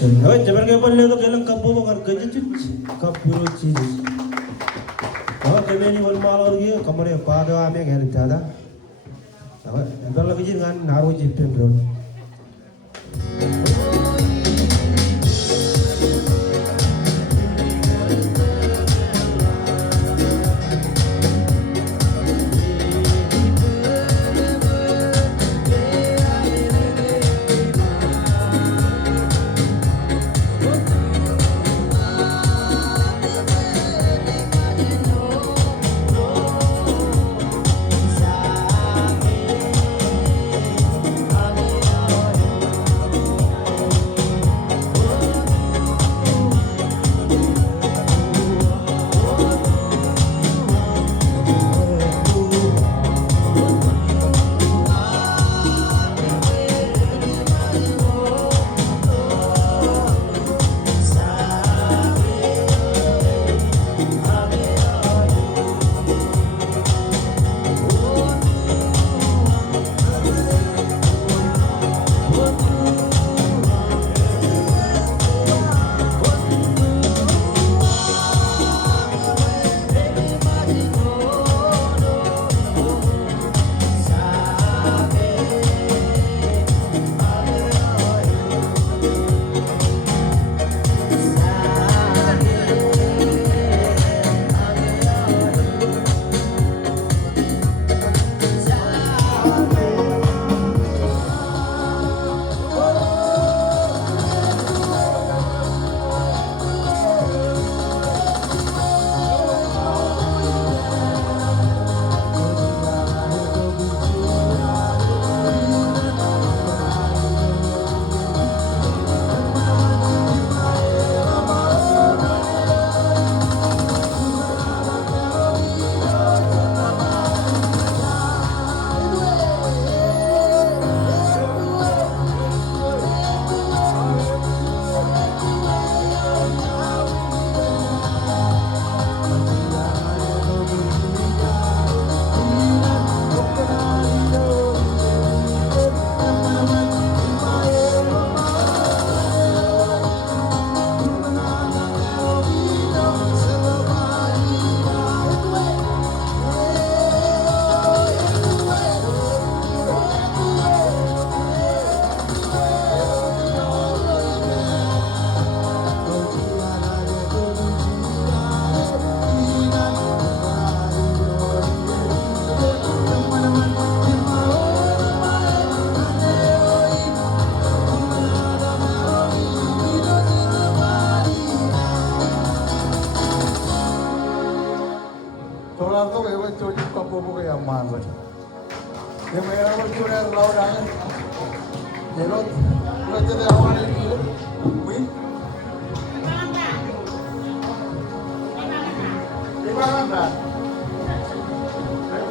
Jangan jangan kayak balik tu kelang kapu bakar kerja cuci kapu cuci. Kalau kami ni malam lagi kamar yang pada kami yang ada ada. Apa? Entar lagi jangan naruh JPD drone.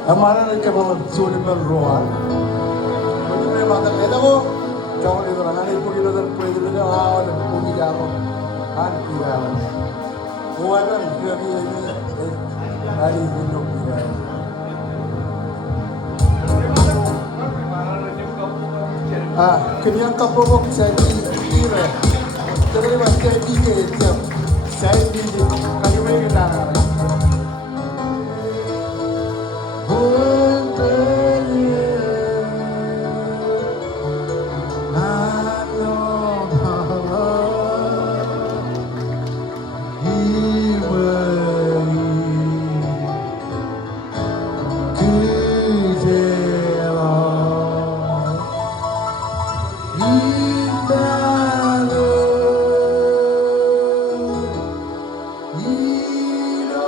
हमारा ने क्या बोल जोड़ी पर रोआ मुझे मेरे बात ले दो चावल इधर आने पूरी इधर आओ पूरी जाओ हाथ पूरा वो आएगा फिर अभी गाड़ी में लोग पूरा हाँ किन्हीं का प्रोवो सेट की है तेरे बात क्या की के जब सेट की कहीं में क्या ना He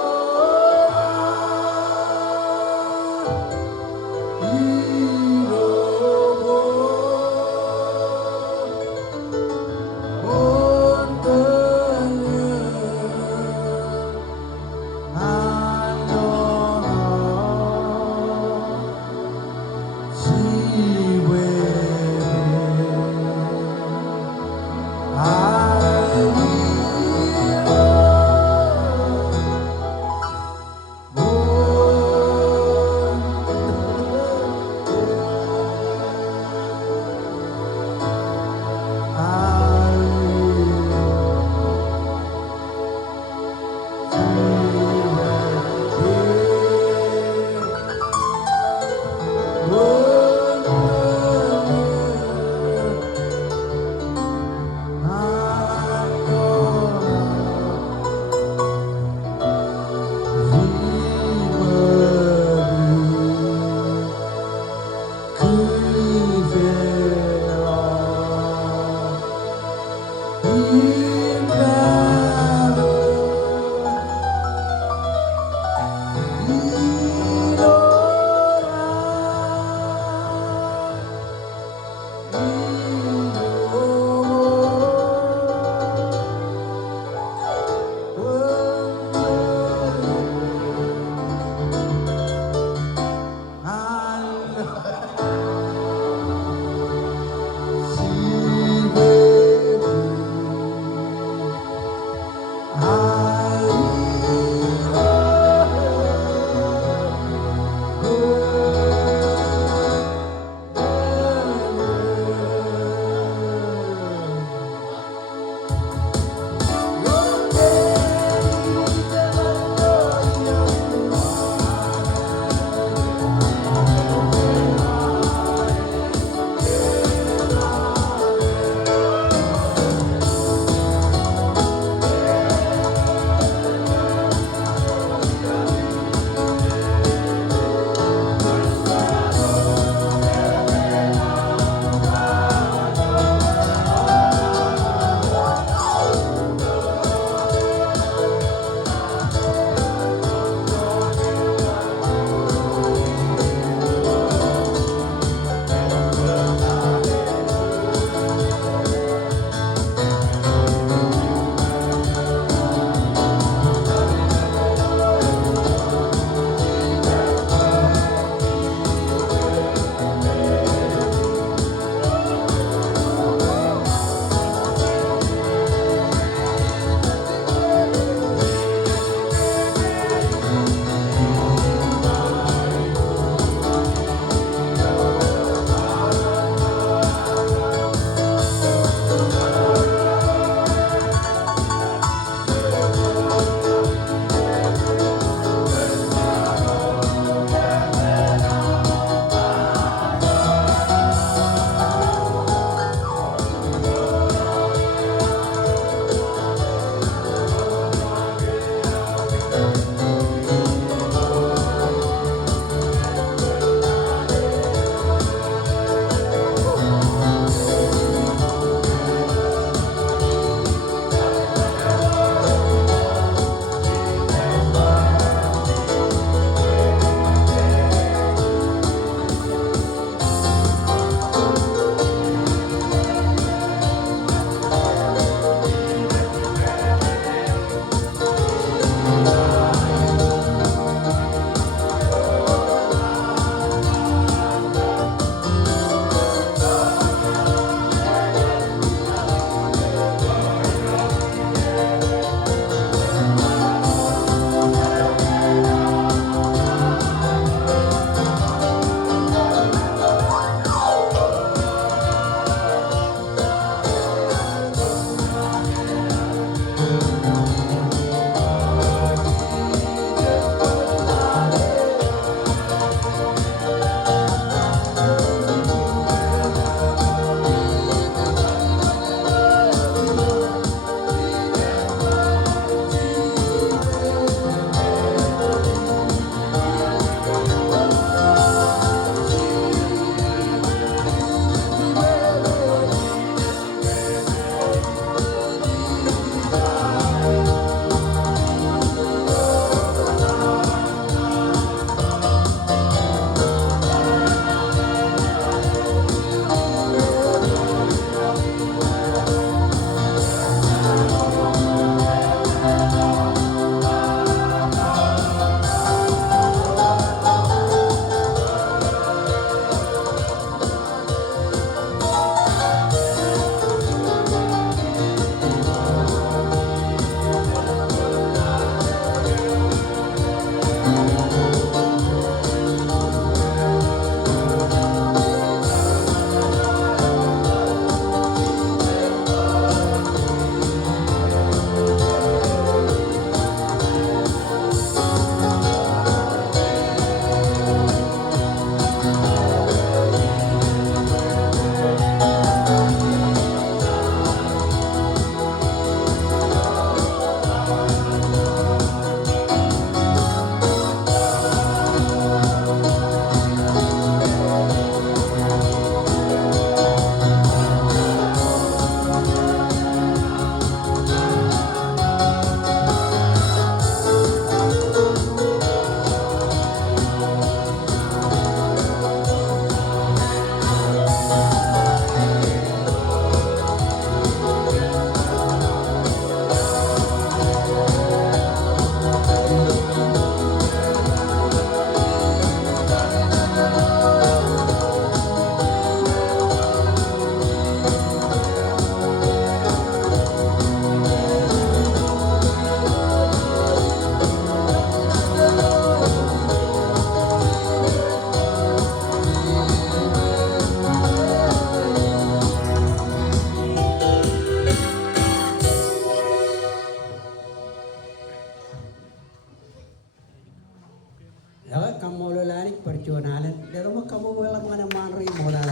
Dapat kamu lelaki perjuangan. Dia rumah kamu bilang mana mana modal.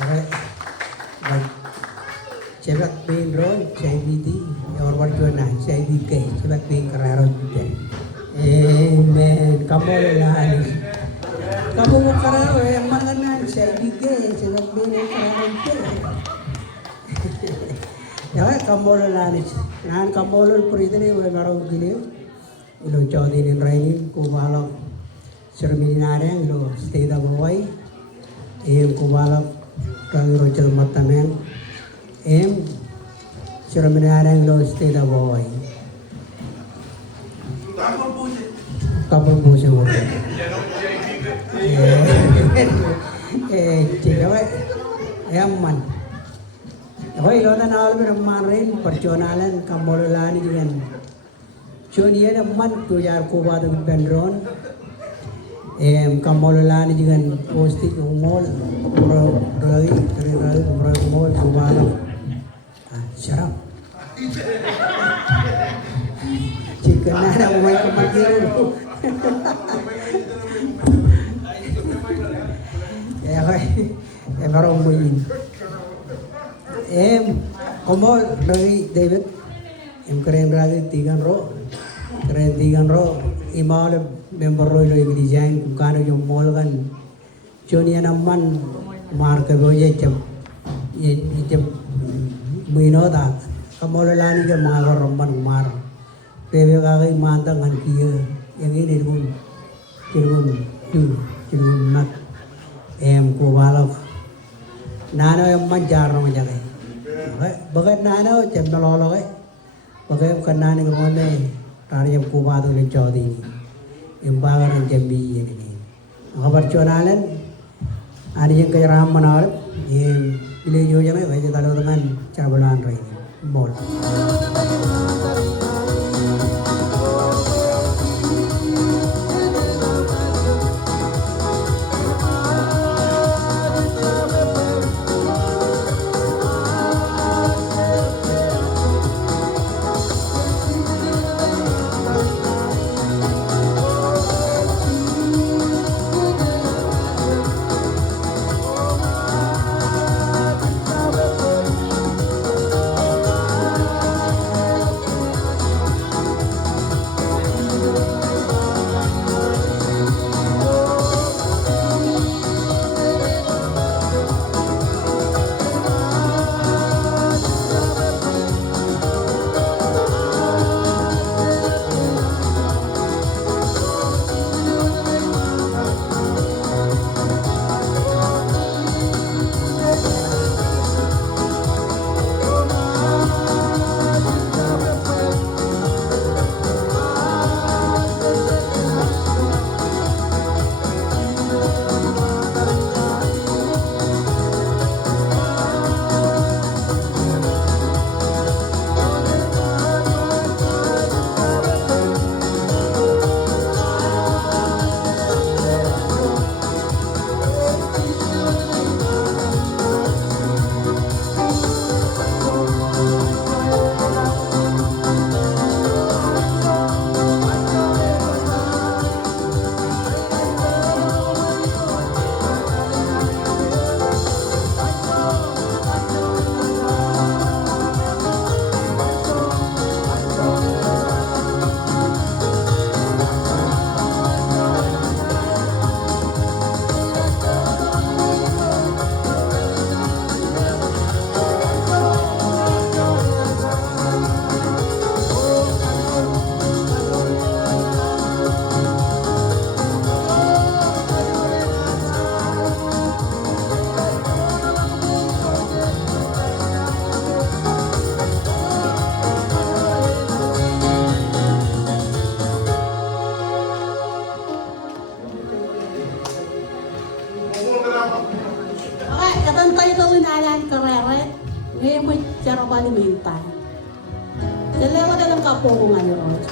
Baik. Sebab pindron JPD yang perjuangan JPK sebab pingkaran juga. Amen. Kamu lelaki. Kamu bukan yang mana JPK sebab pingkaran juga. Ya kamu lelaki. Nan kamu lelaki peridani oleh marau gini. Ilo Chowdi din Rakin kubalak serminareng ilo steda bawai kubalak kang rochel matameng serminareng ilo steda bawai kapal buse wote cikawe man apa ilo na naal man rin perjuangan kamololani dengan Joni ada man tu jar kuba tu bendron, kamololani dengan posti umol, rai umol kuba tu, syarap. Jika nada umai kematian, baru umai. Umol rai David, keren rai tiga ro. Keren tigan ro imal member ro ilo design kukano yung mall kan Johnny anaman marka boye jam mino ta kamololani ka mga koromban kumar bebe kakay mantang kan kiyo yang ini kirun mat kubalok nano yung manjar mo jagay bagat nano jam nalolo kay bagat kanani kumone Tariam kubado le Chowdi imbagan ang jambi ini. Ang perjuangan ada yang kaya raman pilih jo jangan wajah tahu dengan cara berlawan rai mall. Ngayon ko siya ba ni Mintay? Dalawa na lang kapo ko ngayon.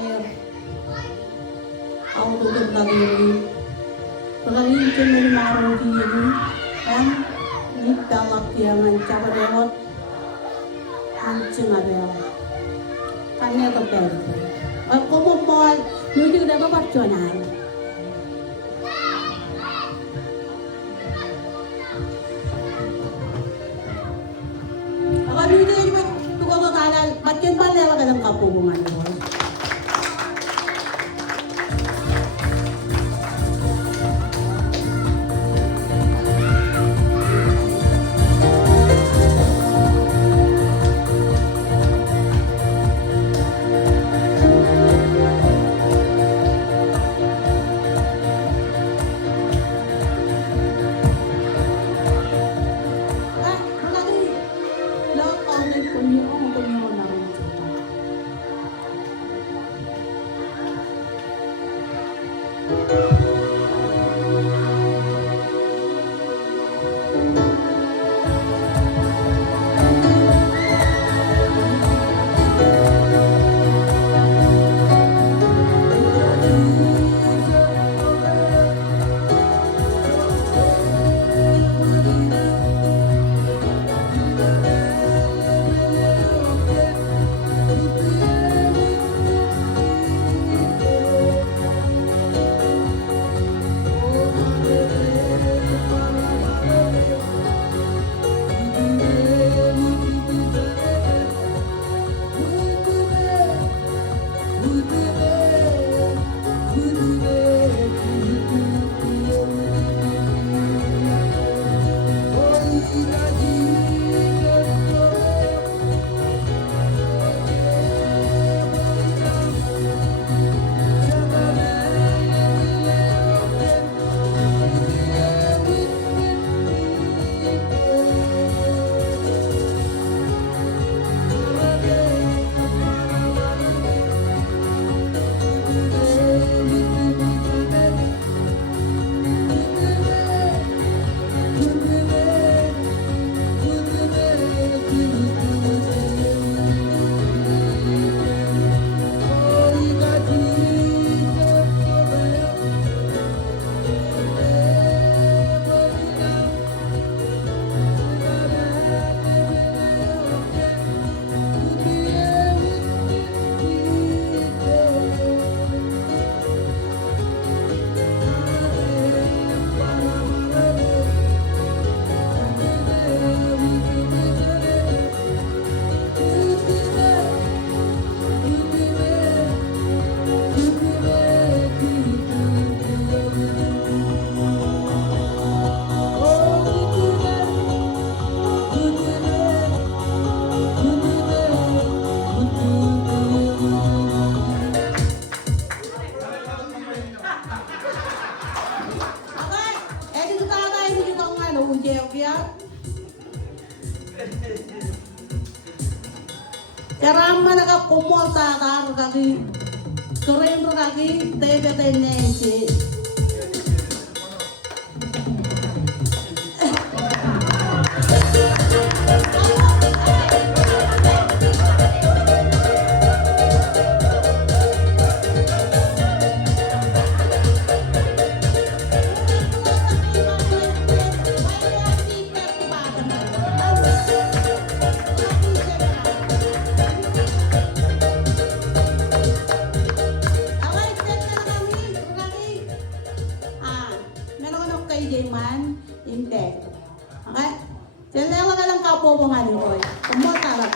air. Kau tutup lagi. Pagkalin ko na yung mga rongkini. Yan. Niptawak yang cabarewot. Hancing arewa. Kanya ko pero. Ako bumol. Nuju na ba parchonan? Ako nuju na ba tuko to talal. Batyan pa lewa ka ng kapubungan mo. Karama nakakumota karo kaki keren ro kaki tebe tenensi. Man, impact. Okay? Sila lang kapo mga nito. Kumota lang